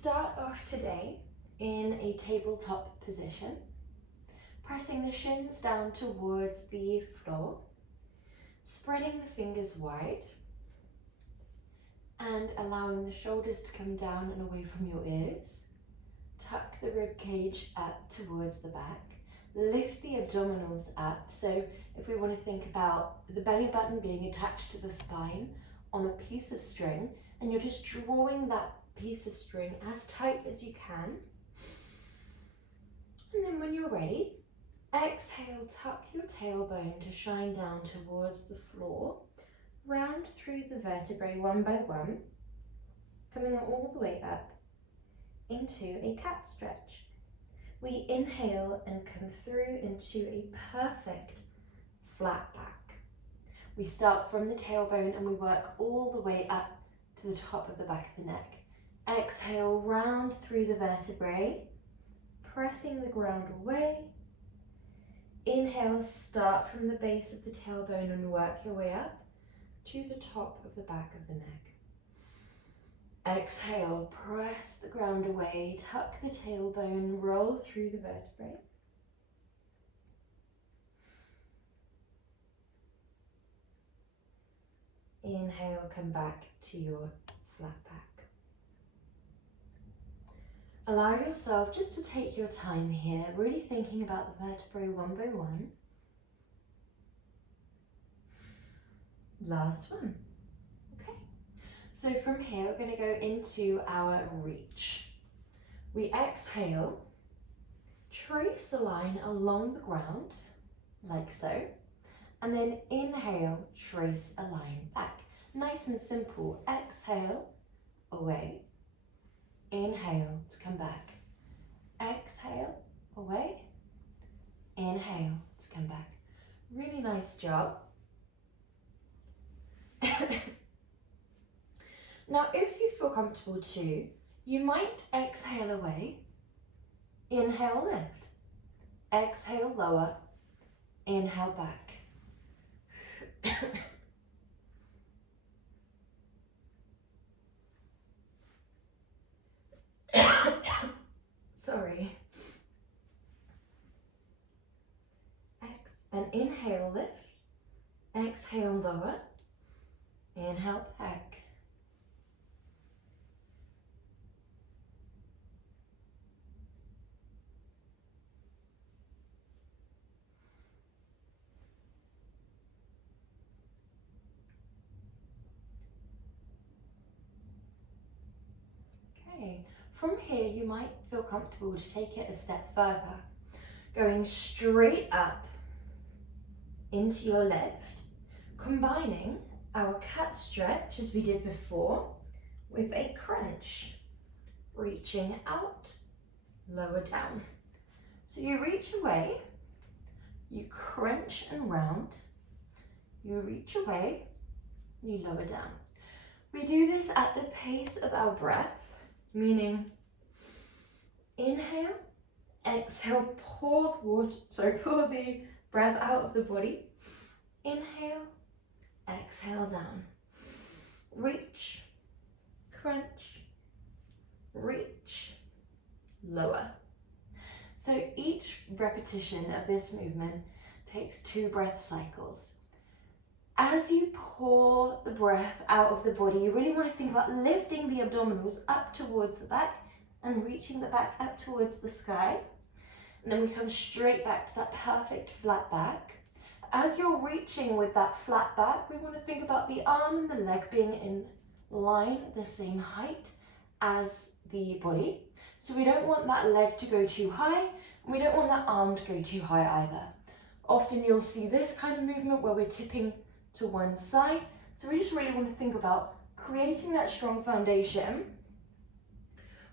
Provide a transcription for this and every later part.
start off today in a tabletop position, pressing the shins down towards the floor, spreading the fingers wide and allowing the shoulders to come down and away from your ears. Tuck the rib cage up towards the back. Lift the abdominals up. So if we want to think about the belly button being attached to the spine on a piece of string, and you're just drawing that piece of string as tight as you can. And then when you're ready, exhale, tuck your tailbone to shine down towards the floor. Round through the vertebrae one by one, coming all the way up into a cat stretch. We inhale and come through into a perfect flat back. We start from the tailbone and we work all the way up to the top of the back of the neck. Exhale, round through the vertebrae, pressing the ground away. Inhale, start from the base of the tailbone and work your way up to the top of the back of the neck. Exhale, press the ground away, tuck the tailbone, roll through the vertebrae. Inhale, come back to your flat back. Allow yourself just to take your time here, really thinking about the vertebrae one by one. Last one. Okay. So from here, we're going to go into our reach. We exhale, trace a line along the ground, like so, and then inhale, trace a line back. Nice and simple. Exhale, away. Inhale to come back. Exhale, away. Inhale to come back. Really nice job. Now, if you feel comfortable too, you might exhale away, inhale, lift, exhale, lower, inhale, back. Sorry. And inhale, lift, exhale, lower, inhale, back. Okay, from here you might feel comfortable to take it a step further, going straight up into your lift, combining our cat stretch as we did before with a crunch, reaching out, lower down. So you reach away, you crunch and round, you reach away, you lower down. We do this at the pace of our breath, meaning inhale, exhale, pour the breath out of the body. Inhale, exhale down. Reach, crunch, reach, lower. So each repetition of this movement takes 2 breath cycles. As you pour the breath out of the body, you really want to think about lifting the abdominals up towards the back and reaching the back up towards the sky. And then we come straight back to that perfect flat back. As you're reaching with that flat back, we want to think about the arm and the leg being in line, the same height as the body. So we don't want that leg to go too high, and we don't want that arm to go too high either. Often you'll see this kind of movement where we're tipping to one side. So we just really want to think about creating that strong foundation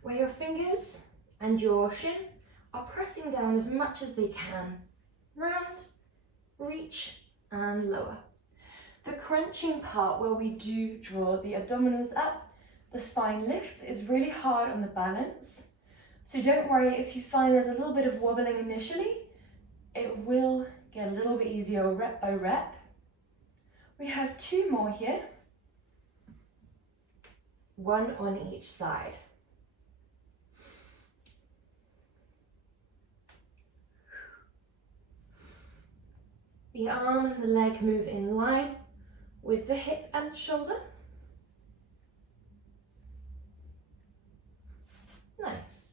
where your fingers and your shin are pressing down as much as they can. Round, reach, and lower. The crunching part where we do draw the abdominals up, the spine lifts, is really hard on the balance. So don't worry if you find there's a little bit of wobbling initially. It will get a little bit easier rep by rep. We have 2 more here, 1 on each side. The arm and the leg move in line with the hip and the shoulder. Nice.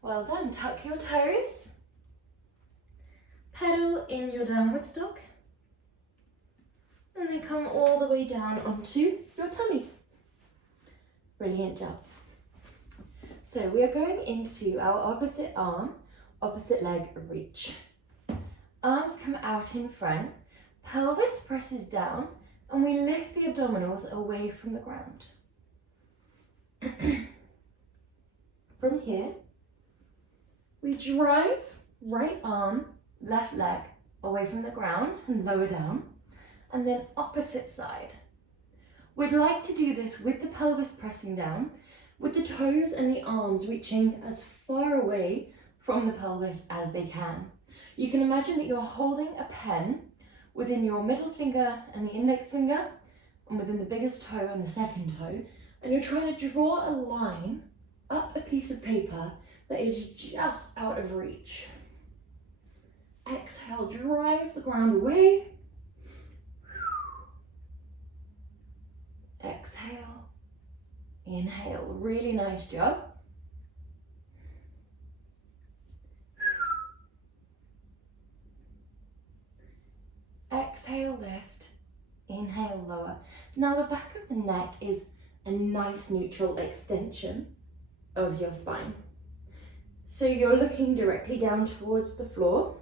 Well done. Tuck your toes. Pedal in your downward dog. And then come all the way down onto your tummy. Brilliant job. So we are going into our opposite arm, opposite leg reach. Arms come out in front, pelvis presses down, and we lift the abdominals away from the ground. From here, we drive right arm, left leg away from the ground and lower down, and then opposite side. We'd like to do this with the pelvis pressing down, with the toes and the arms reaching as far away from the pelvis as they can. You can imagine that you're holding a pen within your middle finger and the index finger, and within the biggest toe and the second toe, and you're trying to draw a line up a piece of paper that is just out of reach. Exhale, drive the ground away. Exhale, inhale, really nice job. Exhale, lift, inhale, lower. Now the back of the neck is a nice neutral extension of your spine. So you're looking directly down towards the floor,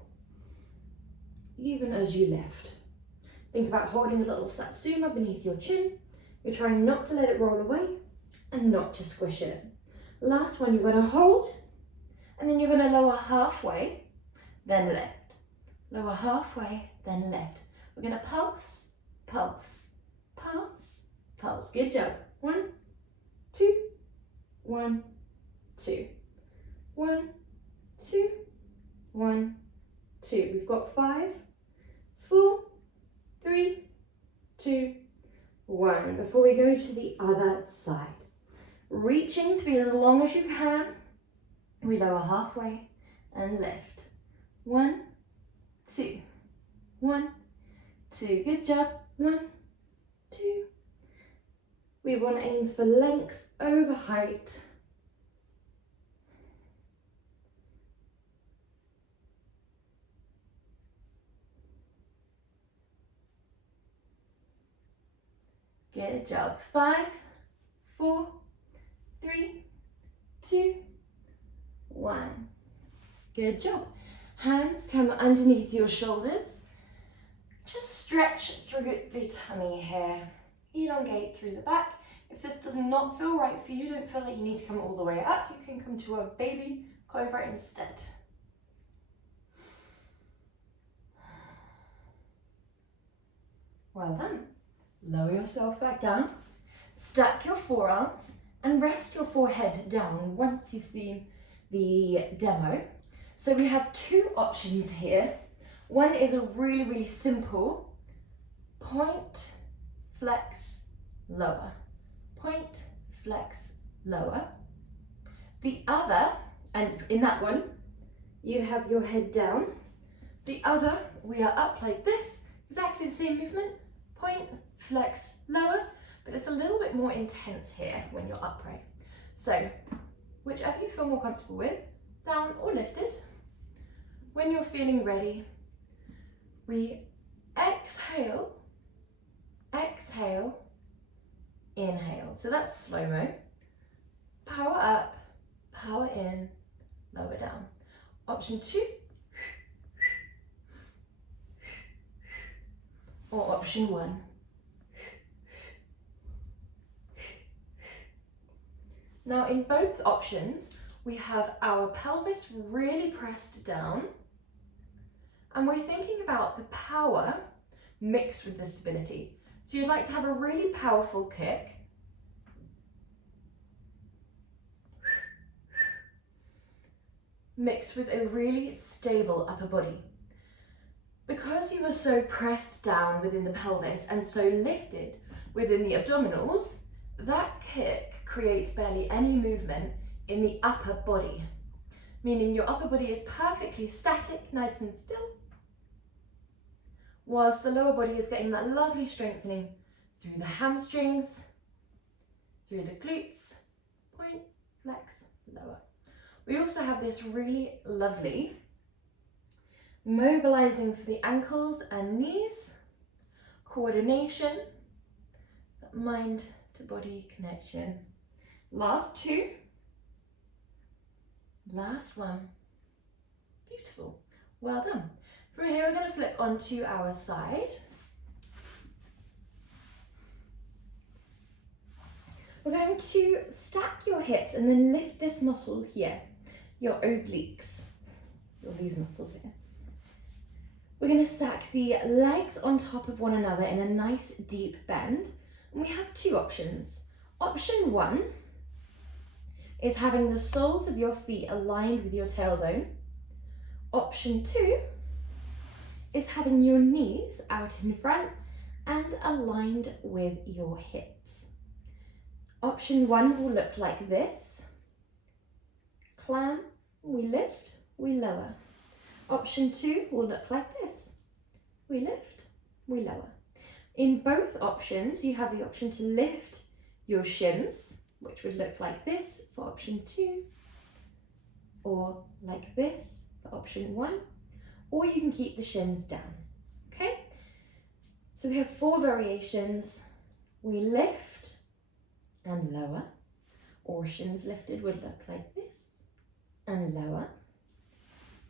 even as you lift. Think about holding a little satsuma beneath your chin. You're trying not to let it roll away and not to squish it. Last one, you're going to hold, and then you're going to lower halfway, then lift. Lower halfway, then lift. We're going to pulse, pulse, pulse, pulse. Good job. 1, 2, 1, 2. 1, 2, 1, 2. We've got 5, 4, 3, 2, 1. Before we go to the other side, reaching to be as long as you can, we lower halfway and lift. 1, 2, 1, 2. Good job. 1, 2. We want to aim for length over height. Good job. 5, 4, 3, 2, 1. Good job. Hands come underneath your shoulders. Just stretch through the tummy here. Elongate through the back. If this does not feel right for you, don't feel like you need to come all the way up. You can come to a baby cobra instead. Well done. Lower yourself back down. Stack your forearms and rest your forehead down once you've seen the demo. So we have two options here. One is a really, really simple point, flex, lower. Point, flex, lower. The other, and in that one, you have your head down. The other, we are up like this, exactly the same movement. Point, flex, lower, but it's a little bit more intense here when you're upright. So, whichever you feel more comfortable with, down or lifted. When you're feeling ready, we exhale, exhale, inhale. So that's slow-mo. Power up, power in, lower down. Option 2. Or option 1. Now in both options, we have our pelvis really pressed down, and we're thinking about the power mixed with the stability. So you'd like to have a really powerful kick, mixed with a really stable upper body. Because you are so pressed down within the pelvis and so lifted within the abdominals, that kick creates barely any movement in the upper body, meaning your upper body is perfectly static, nice and still, whilst the lower body is getting that lovely strengthening through the hamstrings, through the glutes, point, flex, lower. We also have this really lovely mobilizing for the ankles and knees, coordination, mind to body connection. Last two, last one. Beautiful, well done. From here we're going to flip onto our side. We're going to stack your hips and then lift this muscle here, your obliques, or these muscles here. We're going to stack the legs on top of one another in a nice deep bend. And we have two options. Option one is having the soles of your feet aligned with your tailbone. Option two is having your knees out in front and aligned with your hips. Option one will look like this. Climb, we lift, we lower. Option two will look like this. We lift, we lower. In both options, you have the option to lift your shins, which would look like this for option two, or like this for option one, or you can keep the shins down, okay? So we have 4 variations. We lift and lower, or shins lifted would look like this, and lower.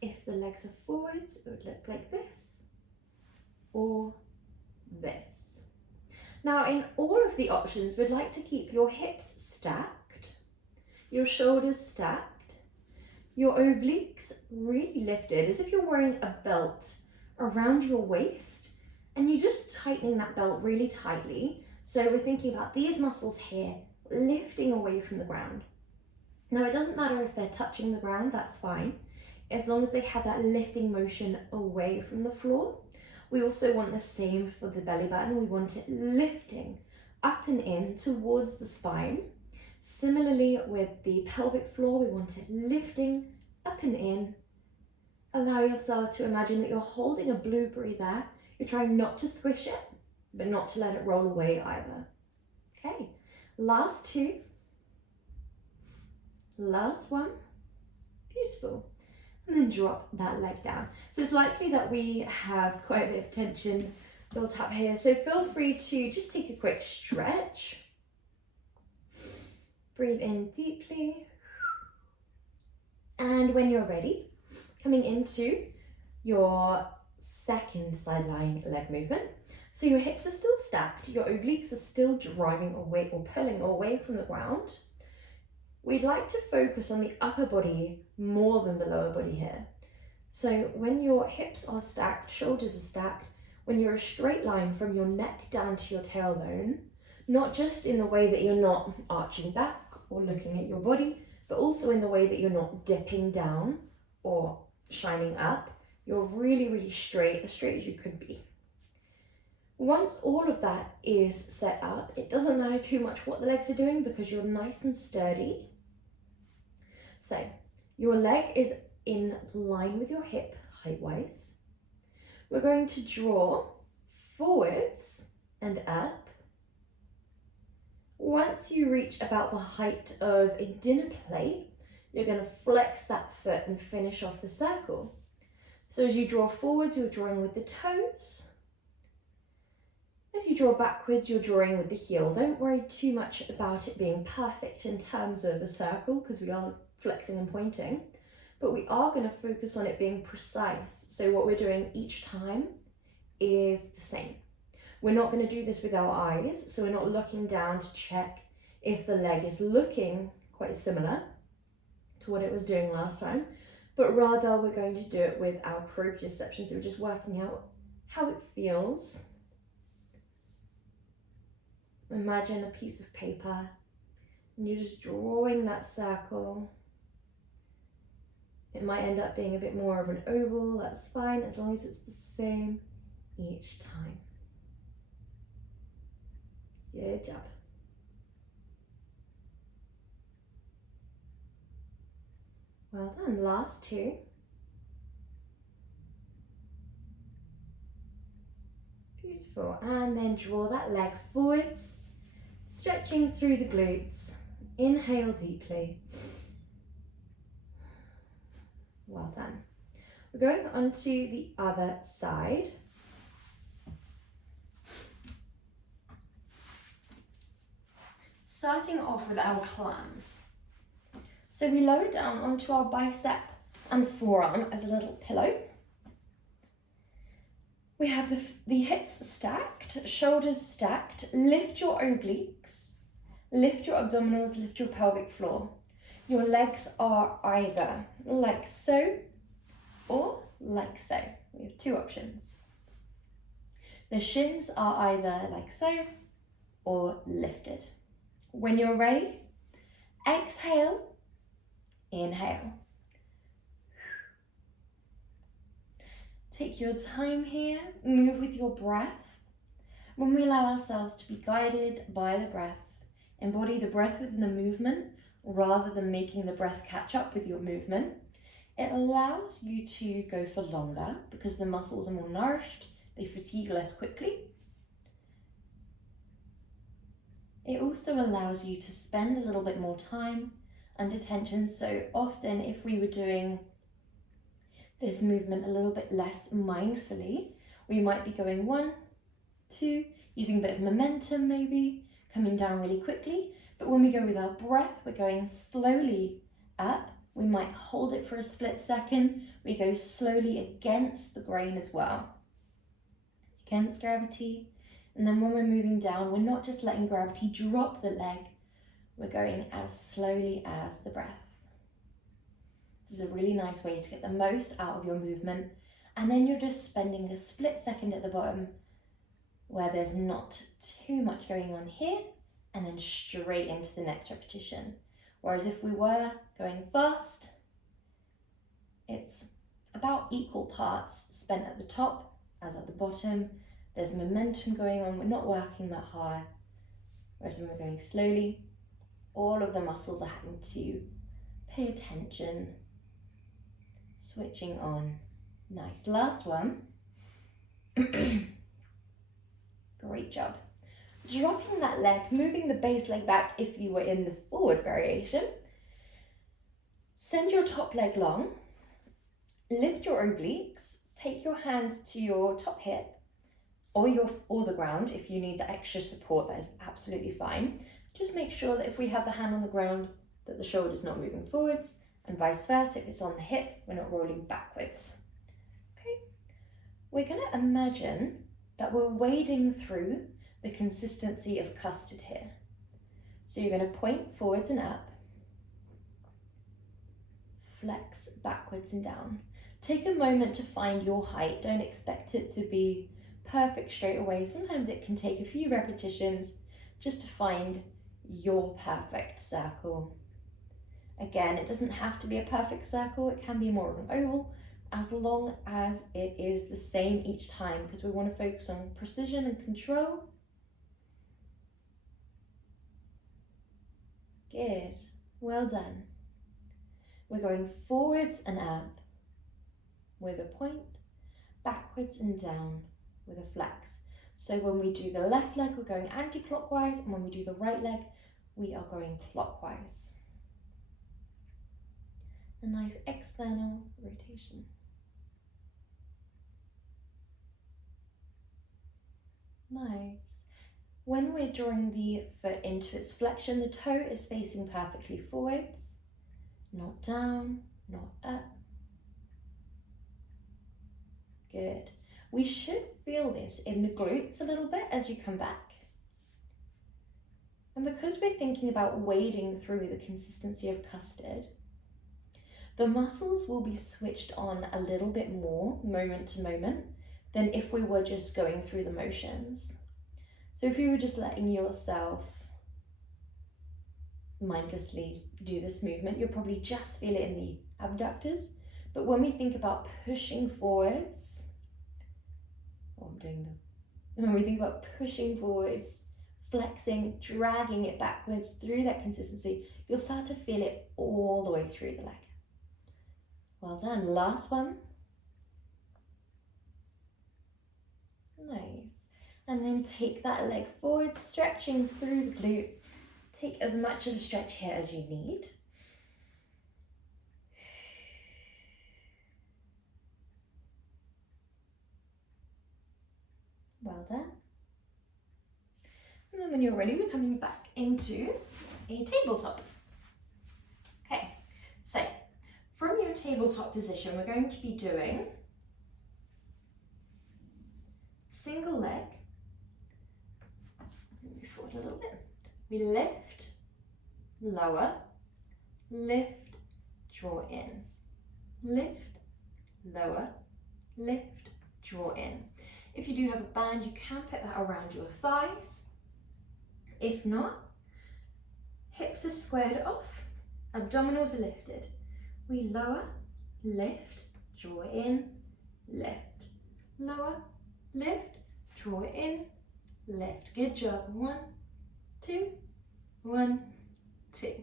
If the legs are forwards, it would look like this, or this. Now, in all of the options, we'd like to keep your hips stacked, your shoulders stacked, your obliques really lifted, as if you're wearing a belt around your waist, and you're just tightening that belt really tightly. So we're thinking about these muscles here, lifting away from the ground. Now, it doesn't matter if they're touching the ground, that's fine, as long as they have that lifting motion away from the floor. We also want the same for the belly button. We want it lifting up and in towards the spine. Similarly with the pelvic floor, we want it lifting up and in. Allow yourself to imagine that you're holding a blueberry there. You're trying not to squish it, but not to let it roll away either. Okay, last two. Last one. Beautiful. And then drop that leg down. So it's likely that we have quite a bit of tension built up here. So feel free to just take a quick stretch. Breathe in deeply. And when you're ready, coming into your second sideline leg movement. So your hips are still stacked, your obliques are still driving away or pulling away from the ground. We'd like to focus on the upper body more than the lower body here. So when your hips are stacked, shoulders are stacked, when you're a straight line from your neck down to your tailbone, not just in the way that you're not arching back or looking at your body, but also in the way that you're not dipping down or shining up, you're really, really straight, as straight as you could be. Once all of that is set up, it doesn't matter too much what the legs are doing because you're nice and sturdy. So your leg is in line with your hip height-wise. We're going to draw forwards and up. Once you reach about the height of a dinner plate, you're going to flex that foot and finish off the circle. So as you draw forwards, you're drawing with the toes. As you draw backwards, you're drawing with the heel. Don't worry too much about it being perfect in terms of a circle because we are flexing and pointing, but we are going to focus on it being precise. So what we're doing each time is the same. We're not going to do this with our eyes, so we're not looking down to check if the leg is looking quite similar to what it was doing last time, but rather we're going to do it with our proprioception. So we're just working out how it feels. Imagine a piece of paper and you're just drawing that circle. It might end up being a bit more of an oval, that's fine, as long as it's the same each time. Good job. Well done, last two. Beautiful. And then draw that leg forwards, stretching through the glutes. Inhale deeply. Well done. We're going on to the other side. Starting off with our clams. So we lower down onto our bicep and forearm as a little pillow. We have the hips stacked, shoulders stacked. Lift your obliques, lift your abdominals, lift your pelvic floor. Your legs are either like so or like so. We have two options. The shins are either like so or lifted. When you're ready, exhale, inhale. Take your time here, move with your breath. When we allow ourselves to be guided by the breath, embody the breath within the movement rather than making the breath catch up with your movement. It allows you to go for longer because the muscles are more nourished, they fatigue less quickly. It also allows you to spend a little bit more time under tension. So often if we were doing this movement a little bit less mindfully, we might be going 1, 2, using a bit of momentum maybe, coming down really quickly. But when we go with our breath, we're going slowly up. We might hold it for a split second. We go slowly against the grain as well, against gravity. And then when we're moving down, we're not just letting gravity drop the leg, we're going as slowly as the breath. This is a really nice way to get the most out of your movement. And then you're just spending a split second at the bottom where there's not too much going on here, and then straight into the next repetition. Whereas if we were going fast, it's about equal parts spent at the top as at the bottom. There's momentum going on, we're not working that hard. Whereas when we're going slowly, all of the muscles are having to pay attention, switching on. Nice, last one. Great job. Dropping that leg, moving the base leg back if you were in the forward variation. Send your top leg long, lift your obliques, take your hands to your top hip or the ground. If you need the extra support, that is absolutely fine. Just make sure that if we have the hand on the ground, that the shoulder's not moving forwards, and vice versa. If it's on the hip, we're not rolling backwards. Okay, we're going to imagine that we're wading through the consistency of custard here. So you're going to point forwards and up, flex backwards and down. Take a moment to find your height. Don't expect it to be perfect straight away. Sometimes it can take a few repetitions just to find your perfect circle. Again, it doesn't have to be a perfect circle. It can be more of an oval, as long as it is the same each time, because we want to focus on precision and control. Good, well done. We're going forwards and up with a point, backwards and down with a flex. So when we do the left leg, we're going anti-clockwise, and when we do the right leg, we are going clockwise. A nice external rotation. Nice. When we're drawing the foot into its flexion, the toe is facing perfectly forwards, not down, not up. Good. We should feel this in the glutes a little bit as you come back. And because we're thinking about wading through the consistency of custard, the muscles will be switched on a little bit more moment to moment than if we were just going through the motions. So if you were just letting yourself mindlessly do this movement, you'll probably just feel it in the abductors. But when we think about pushing forwards, when we think about pushing forwards, flexing, dragging it backwards through that consistency, you'll start to feel it all the way through the leg. Well done. Last one. Nice. And then take that leg forward, stretching through the glute. Take as much of a stretch here as you need. Well done. And then when you're ready, we're coming back into a tabletop. Okay, so from your tabletop position, we're going to be doing single leg. Move forward a little bit. We lift, lower, lift, draw in. Lift, lower, lift, draw in. If you do have a band, you can put that around your thighs. If not, hips are squared off, abdominals are lifted. We lower, lift, draw in, lift, lower, lift, draw in, lift. Good job. 1, 2, 1, 2,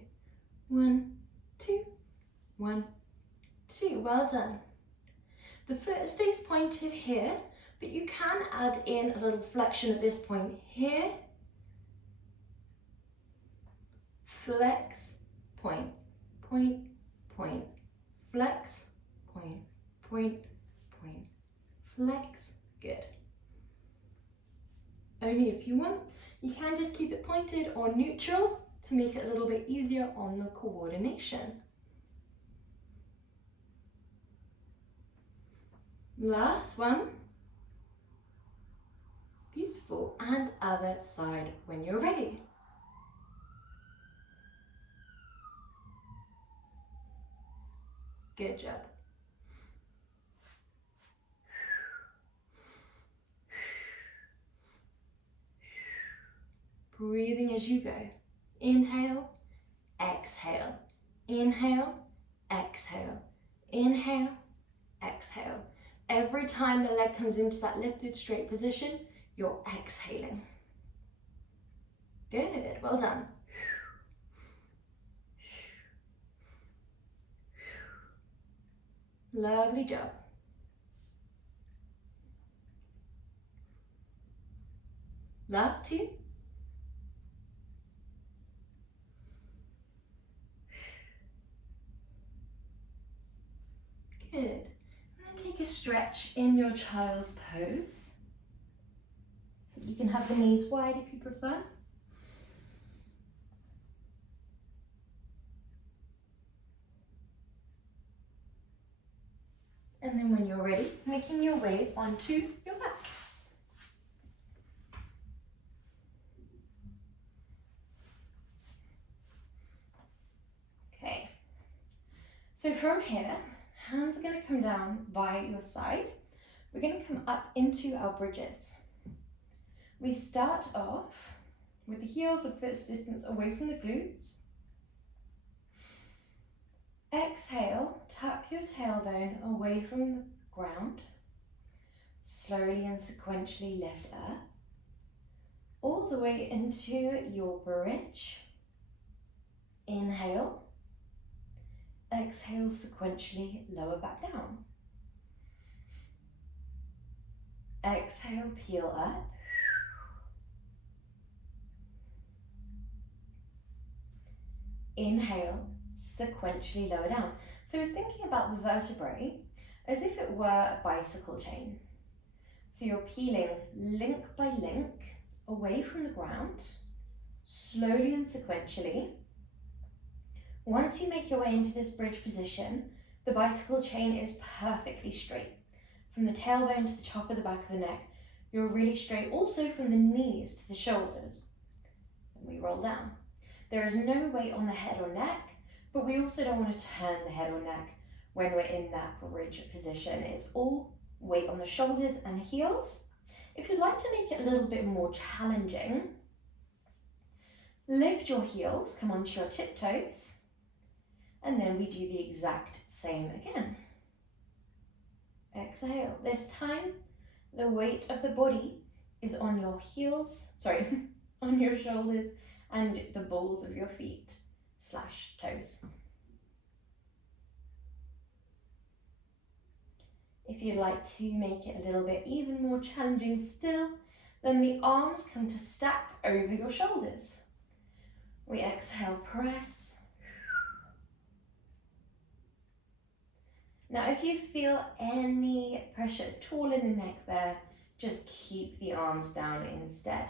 1, 2, 1, 2. Well done. The foot stays pointed here, but you can add in a little flexion at this point here. Flex, point, point, point, flex, point, point, point, flex. Good. Only if you want, you can just keep it pointed or neutral to make it a little bit easier on the coordination. Last one. Beautiful. And other side when you're ready. Good job. Breathing as you go. Inhale, exhale. Inhale, exhale. Inhale, exhale. Every time the leg comes into that lifted straight position, you're exhaling. Good, well done. Lovely job. Last two. Good. And then take a stretch in your child's pose. You can have the knees wide if you prefer. And then when you're ready, making your way onto your back. Okay. So from here, hands are going to come down by your side. We're going to come up into our bridges. We start off with the heels a foot's distance away from the glutes. Exhale, tuck your tailbone away from the ground. Slowly and sequentially lift up, all the way into your bridge. Inhale. Exhale, sequentially lower back down. Exhale, peel up. Inhale, sequentially lower down. So we're thinking about the vertebrae as if it were a bicycle chain. So you're peeling link by link away from the ground, slowly and sequentially. Once you make your way into this bridge position, the bicycle chain is perfectly straight. From the tailbone to the top of the back of the neck, you're really straight, also from the knees to the shoulders. And we roll down. There is no weight on the head or neck, but we also don't want to turn the head or neck when we're in that bridge position. It's all weight on the shoulders and heels. If you'd like to make it a little bit more challenging, lift your heels, come onto your tiptoes, and then we do the exact same again. Exhale. This time, the weight of the body is on your heels, on your shoulders and the balls of your feet / toes. If you'd like to make it a little bit even more challenging still, Then the arms come to stack over your shoulders. We exhale, press. Now, if you feel any pressure at all in the neck there, just keep the arms down instead.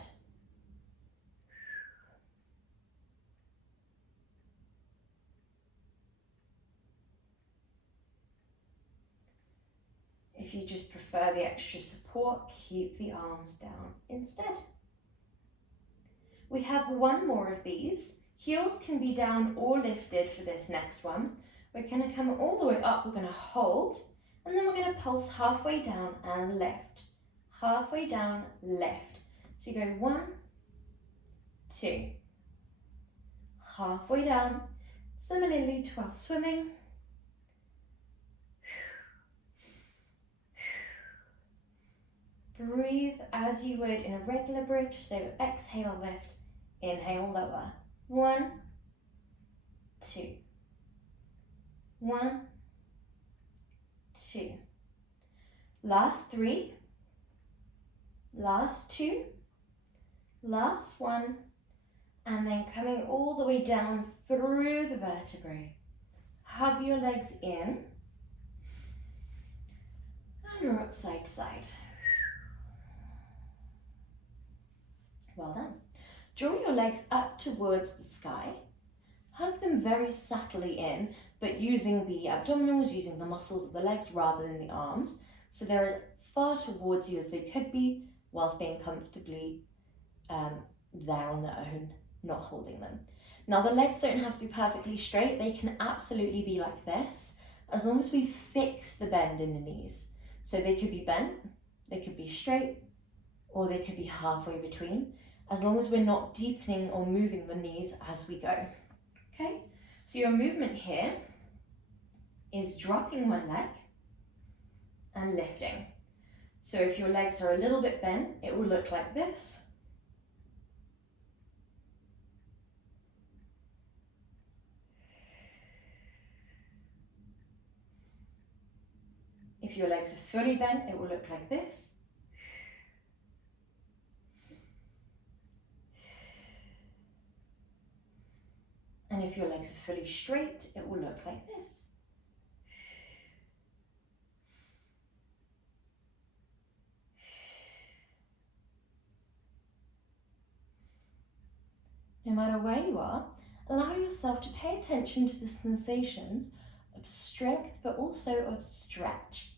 If you just prefer the extra support, keep the arms down instead. We have one more of these. Heels can be down or lifted for this next one. We're going to come all the way up, we're going to hold, and then we're going to pulse halfway down and lift. Halfway down, lift. So you go 1, 2. Halfway down, similarly to our swimming. Breathe as you would in a regular bridge, so exhale, lift, inhale, lower. 1, 2. 1, 2. Last 3. Last 2. Last 1. And then coming all the way down through the vertebrae. Hug your legs in. And rock side to side. Well done. Draw your legs up towards the sky. Hug them very subtly in, but using the abdominals, using the muscles of the legs rather than the arms. So they're as far towards you as they could be, whilst being comfortably there on their own, not holding them. Now the legs don't have to be perfectly straight. They can absolutely be like this, as long as we fix the bend in the knees. So they could be bent, they could be straight, or they could be halfway between, as long as we're not deepening or moving the knees as we go. Okay, so your movement here is dropping one leg and lifting. So if your legs are a little bit bent, it will look like this. If your legs are fully bent, it will look like this. And if your legs are fully straight, it will look like this. No matter where you are, allow yourself to pay attention to the sensations of strength, but also of stretch.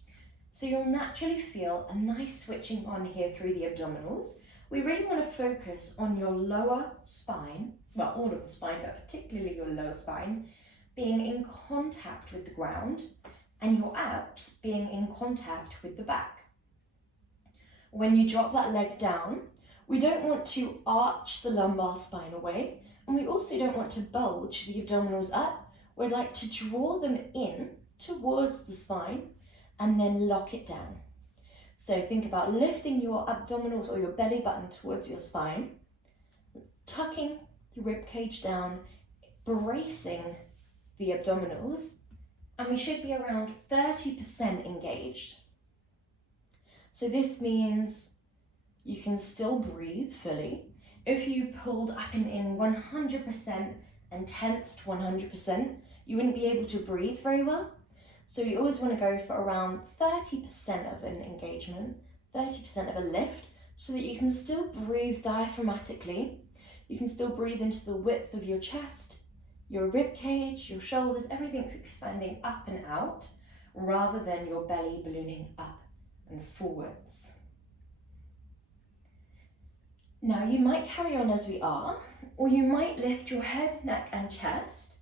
So you'll naturally feel a nice switching on here through the abdominals. We really want to focus on your lower spine, well, all of the spine, but particularly your lower spine, being in contact with the ground, and your abs being in contact with the back. When you drop that leg down, we don't want to arch the lumbar spine away, and we also don't want to bulge the abdominals up. We'd like to draw them in towards the spine and then lock it down. So think about lifting your abdominals or your belly button towards your spine, tucking the rib cage down, bracing the abdominals, and we should be around 30% engaged. So this means you can still breathe fully. If you pulled up and in 100% and tensed 100%, you wouldn't be able to breathe very well. So you always want to go for around 30% of an engagement, 30% of a lift, so that you can still breathe diaphragmatically. You can still breathe into the width of your chest, your rib cage, your shoulders, everything's expanding up and out, rather than your belly ballooning up and forwards. Now you might carry on as we are, or you might lift your head, neck and chest,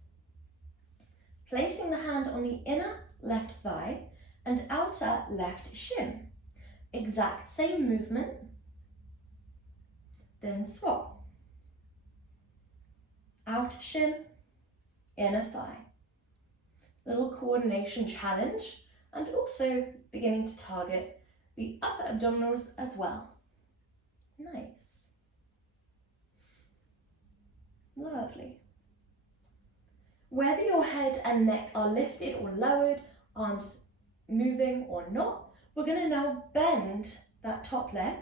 placing the hand on the inner left thigh and outer left shin. Exact same movement, then swap. Outer shin, inner thigh. Little coordination challenge, and also beginning to target the upper abdominals as well. Nice. Lovely. Whether your head and neck are lifted or lowered, arms moving or not, we're going to now bend that top leg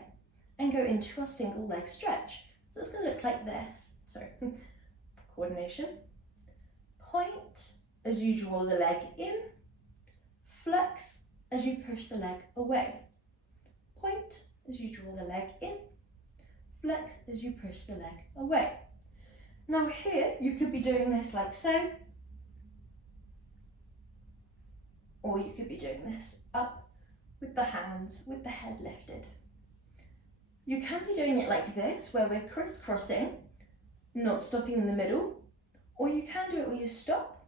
and go into our single leg stretch. So it's going to look like this. Sorry, coordination. Point as you draw the leg in, flex as you push the leg away. Point as you draw the leg in, flex as you push the leg away. Now here, you could be doing this like so, or you could be doing this up with the hands, with the head lifted. You can be doing it like this, where we're crisscrossing, not stopping in the middle, or you can do it where you stop,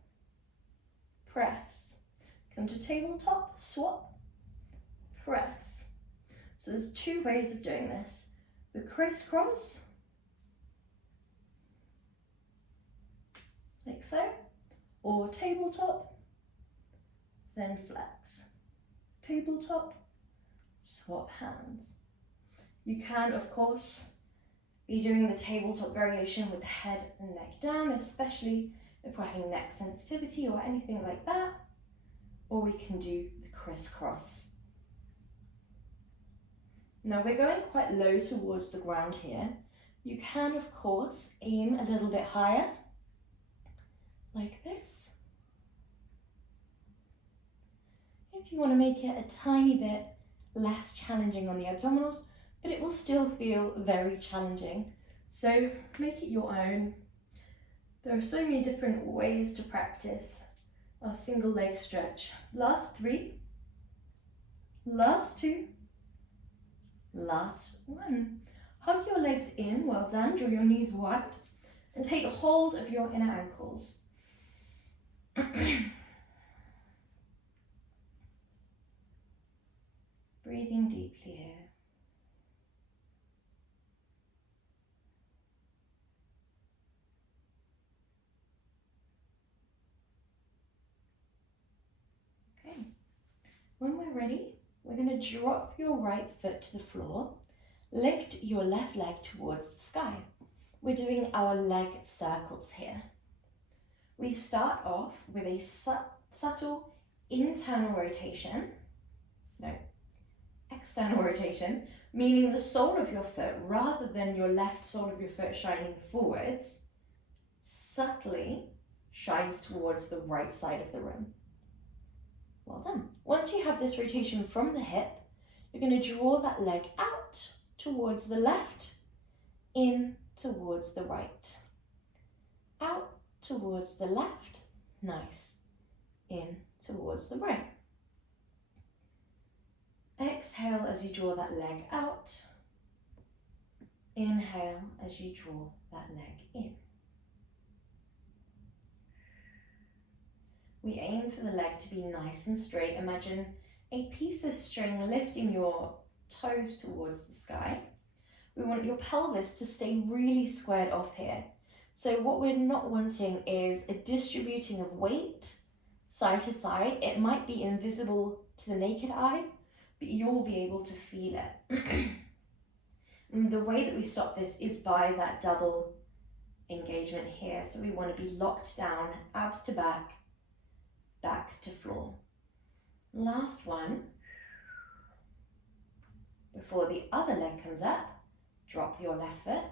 press, come to tabletop, swap, press. So there's two ways of doing this. The crisscross, like so, or tabletop, then flex. Tabletop, swap hands. You can, of course, be doing the tabletop variation with the head and neck down, especially if we're having neck sensitivity or anything like that, or we can do the crisscross. Now we're going quite low towards the ground here. You can, of course, aim a little bit higher, like this. If you want to make it a tiny bit less challenging on the abdominals, but it will still feel very challenging. So make it your own. There are so many different ways to practice our single leg stretch. Last 3, last 2, last 1. Hug your legs in, well done, draw your knees wide, and take hold of your inner ankles. Breathing deeply here. Okay, when we're ready, we're going to drop your right foot to the floor, lift your left leg towards the sky. We're doing our leg circles here. We start off with a subtle internal rotation, external rotation, meaning the sole of your foot, rather than your left sole of your foot shining forwards, subtly shines towards the right side of the room. Well done. Once you have this rotation from the hip, you're going to draw that leg out towards the left, in towards the right, out towards the left, nice, in towards the right. Exhale as you draw that leg out, inhale as you draw that leg in. We aim for the leg to be nice and straight. Imagine a piece of string lifting your toes towards the sky. We want your pelvis to stay really squared off here. So what we're not wanting is a distributing of weight side to side. It might be invisible to the naked eye, but you'll be able to feel it. And the way that we stop this is by that double engagement here. So we want to be locked down, abs to back, back to floor. Last one. Before the other leg comes up, drop your left foot.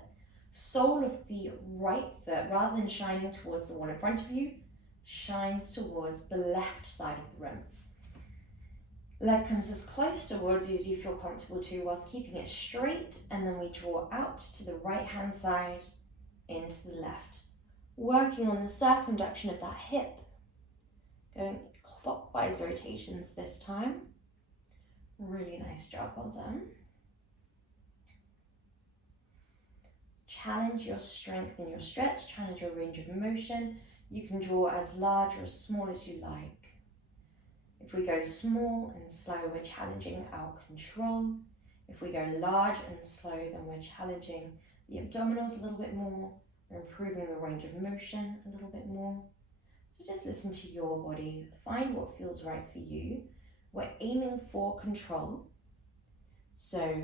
Sole of the right foot, rather than shining towards the one in front of you, shines towards the left side of the room. Leg comes as close towards you as you feel comfortable to, whilst keeping it straight, and then we draw out to the right hand side, into the left. Working on the circumduction of that hip, going clockwise rotations this time. Really nice job, well done. Challenge your strength in your stretch, challenge your range of motion. You can draw as large or as small as you like. If we go small and slow, we're challenging our control. If we go large and slow, then we're challenging the abdominals a little bit more. We're improving the range of motion a little bit more. So just listen to your body, find what feels right for you. We're aiming for control. So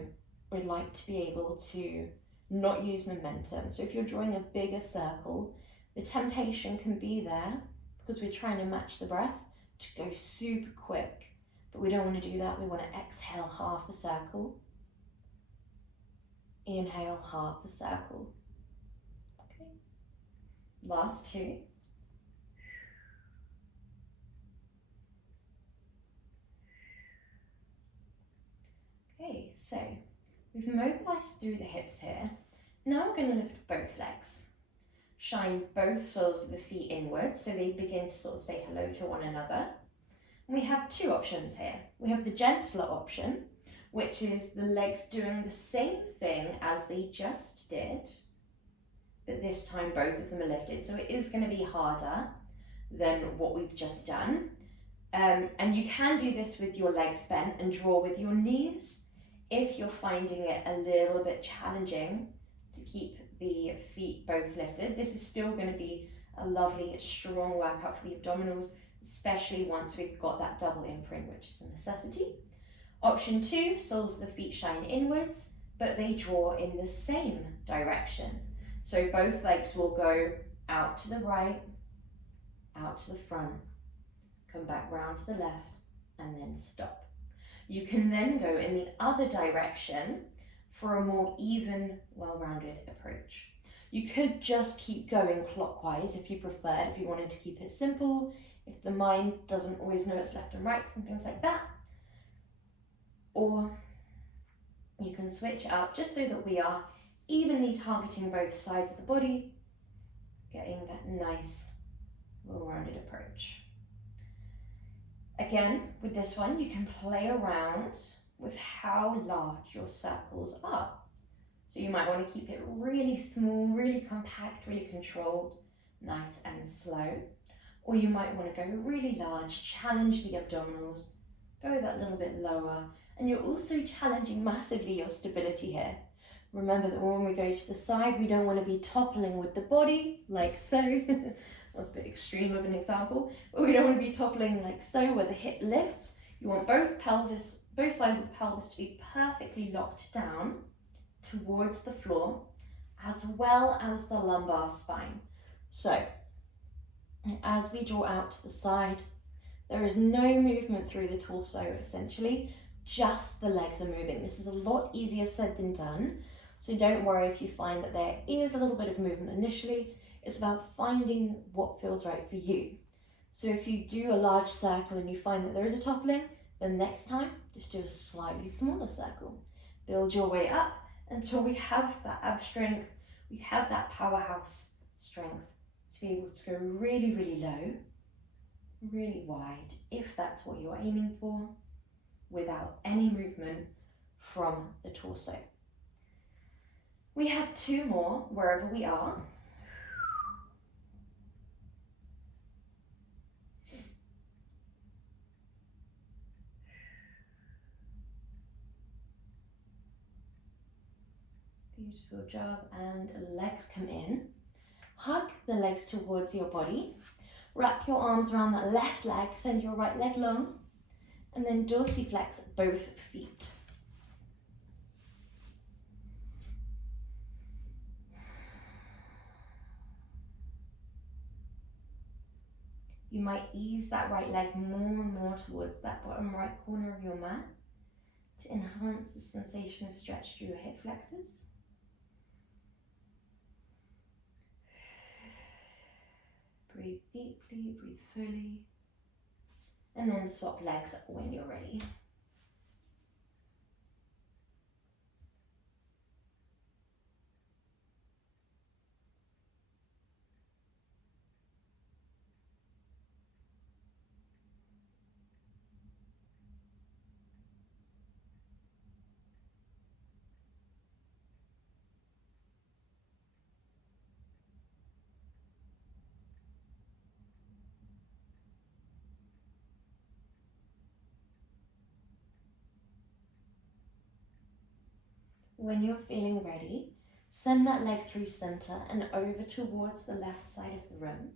we'd like to be able to not use momentum. So if you're drawing a bigger circle, the temptation can be there because we're trying to match the breath to go super quick, but we don't want to do that. We want to exhale half a circle. Inhale, half a circle. Okay. Last two. Okay, so we've mobilized through the hips here. Now we're going to lift both legs. Shine both soles of the feet inwards so they begin to sort of say hello to one another. And we have two options here. We have the gentler option, which is the legs doing the same thing as they just did, but this time both of them are lifted. So it is going to be harder than what we've just done. And you can do this with your legs bent and draw with your knees if you're finding it a little bit challenging to keep the feet both lifted. This is still going to be a lovely, strong workout for the abdominals, especially once we've got that double imprint, which is a necessity. Option two, soles of the feet shine inwards, but they draw in the same direction. So both legs will go out to the right, out to the front, come back round to the left, and then stop. You can then go in the other direction for a more even, well-rounded approach. You could just keep going clockwise if you preferred, if you wanted to keep it simple, if the mind doesn't always know its left and right and things like that. Or you can switch up just so that we are evenly targeting both sides of the body, getting that nice, well-rounded approach. Again, with this one, you can play around with how large your circles are. So you might want to keep it really small, really compact, really controlled, nice and slow. Or you might want to go really large, challenge the abdominals, go that little bit lower, and you're also challenging massively your stability here. Remember that when we go to the side, we don't want to be toppling with the body, like so. That's a bit extreme of an example, but we don't want to be toppling like so, where the hip lifts. You want both sides of the pelvis to be perfectly locked down towards the floor, as well as the lumbar spine. So, as we draw out to the side, there is no movement through the torso, essentially, just the legs are moving. This is a lot easier said than done, so don't worry if you find that there is a little bit of movement initially. It's about finding what feels right for you. So if you do a large circle and you find that there is a toppling, then next time, just do a slightly smaller circle. Build your way up until we have that ab strength, we have that powerhouse strength to be able to go really, really low, really wide, if that's what you're aiming for, without any movement from the torso. We have two more wherever we are. Beautiful job, and legs come in. Hug the legs towards your body. Wrap your arms around that left leg, send your right leg long, and then dorsiflex both feet. You might ease that right leg more and more towards that bottom right corner of your mat to enhance the sensation of stretch through your hip flexors. Breathe deeply, breathe fully, and then swap legs when you're ready. When you're feeling ready, send that leg through center and over towards the left side of the room.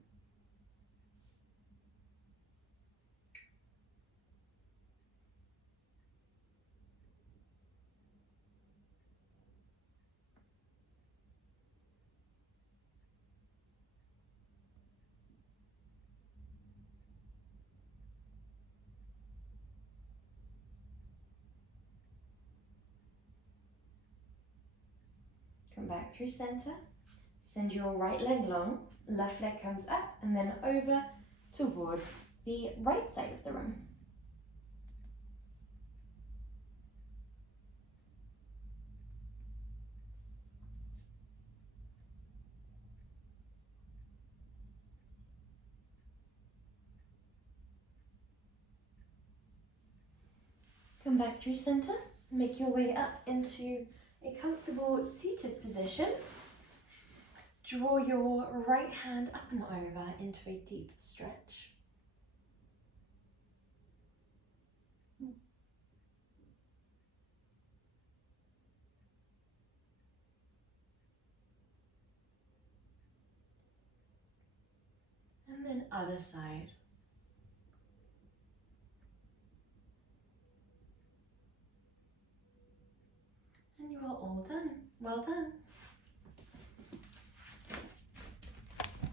back through center. Send your right leg long, left leg comes up and then over towards the right side of the room. Come back through center, make your way up into a comfortable seated position. Draw your right hand up and over into a deep stretch. And then other side. And you are all done. Well done.